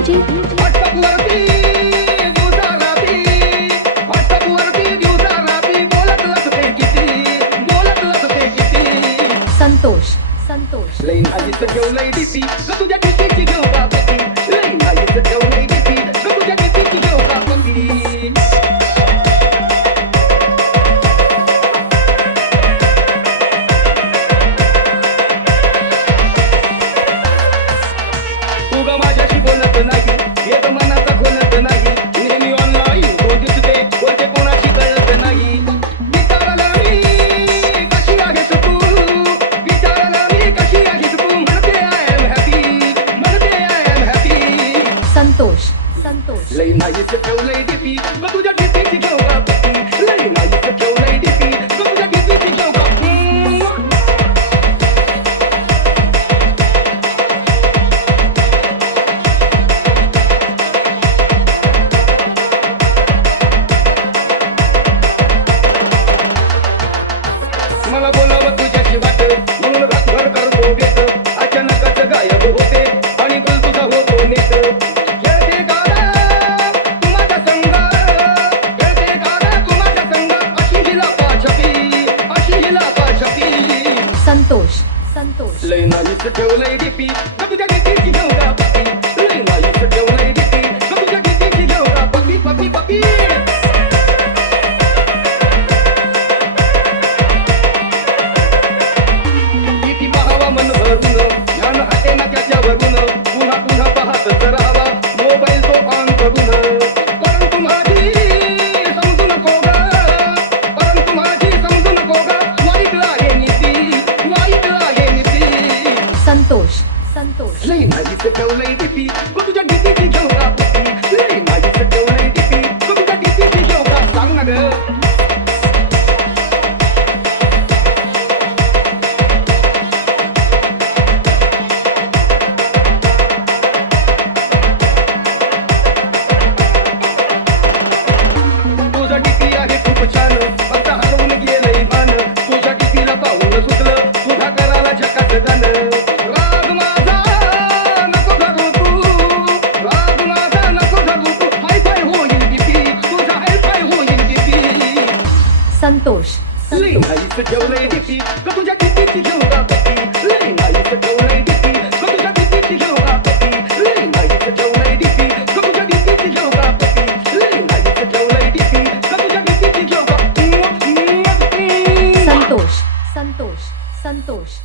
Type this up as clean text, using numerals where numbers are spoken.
DJ व्हॉट्सअपवरती दिवसा रात्री, व्हॉट्सअपवरती दिवसा रात्री बोलत असते किती संतोष संतोष लई नाहीच ठेवलंय डीपी ग तुझ्या डीपीची घेऊ का पती, लई नाहीच ठेवलंय डीपी ग तुझ्या डीपीची घेऊ का पती. तू ग माझ्याशी बोलत नाही, एक मनाचा खोलत नाही, नेहमी ऑनलाईन तो दिसते बोलते कोणाशी कळत नाही. विचारला मी कशी आहेस तू, विचारला मी कशी आहेस तू, म्हणते आय एम हॅपी, म्हणते I am happy. Santosh Santosh लई नाहीच ठेवलंय डीपी ग तुझ्या डीपीची घेऊ का पती, लई नाहीच ठेवलंय डीपी ग तुझ्या डीपीची घेऊ का. मला बोलावं तुझ्याशी वाट म्हणून रातभर करतो बेत, अचानकच गायब होते आणि कल तुझा होतो नेत. खेळते कादा तू माझ्या संग, खेळते कादा तू माझ्या संग, अशी हिला पाछपी, अशी हिला पाछपी. संतोष संतोष लई नाहीच ठेवलंय डीपी ग तुझ्या डीपीची घेऊ का पती, लई नाहीच ठेवलंय डीपी ग तुझ्या डीपीची घेऊ का पपी पपी पपी. किती पाहावा मन भरून, ध्यान हटे ना त्याच्यावरून, पुन्हा पुन्हा पाहतच राहावा मोबाईल तो ऑन करून. परंतु माझी समजू नको ग, परंतु माझी समजू नको ग, वाईट आहे नीती, वाईट आहे नीती. संतोष संतोष लई नाहीच ठेवलंय डीपी ग तुझ्या डीपीची घेऊ का पती, लई नाहीच ठेवलंय डीपी ग तुझ्या डीपीची घेऊ का. सांग ना ग. तुझा डीपी आहे खूप छान, आता हरवून गेलंय मान, तुझ्या डीपीला पाहून सुचलं तुझा कराला झकास गाणं. राग माझा नको धरू तू, राग माझा नको धरू तू, हाय फाय होईल डीपी, तुझा हाय फाय होईल डीपी. संतोष लई नाहीच ठेवलंय डीपी ग तुझ्या डीपीची घेऊ का पती, लई नाहीच ठेवलंय डीपी ग तुझ्या डीपीची घेऊ का पती, लई नाहीच ठेवलंय डीपी ग तुझ्या डीपीची घेऊ का पती, लई नाहीच ठेवलंय डीपी ग तुझ्या डीपीची घेऊ का. संतोष संतोष संतोष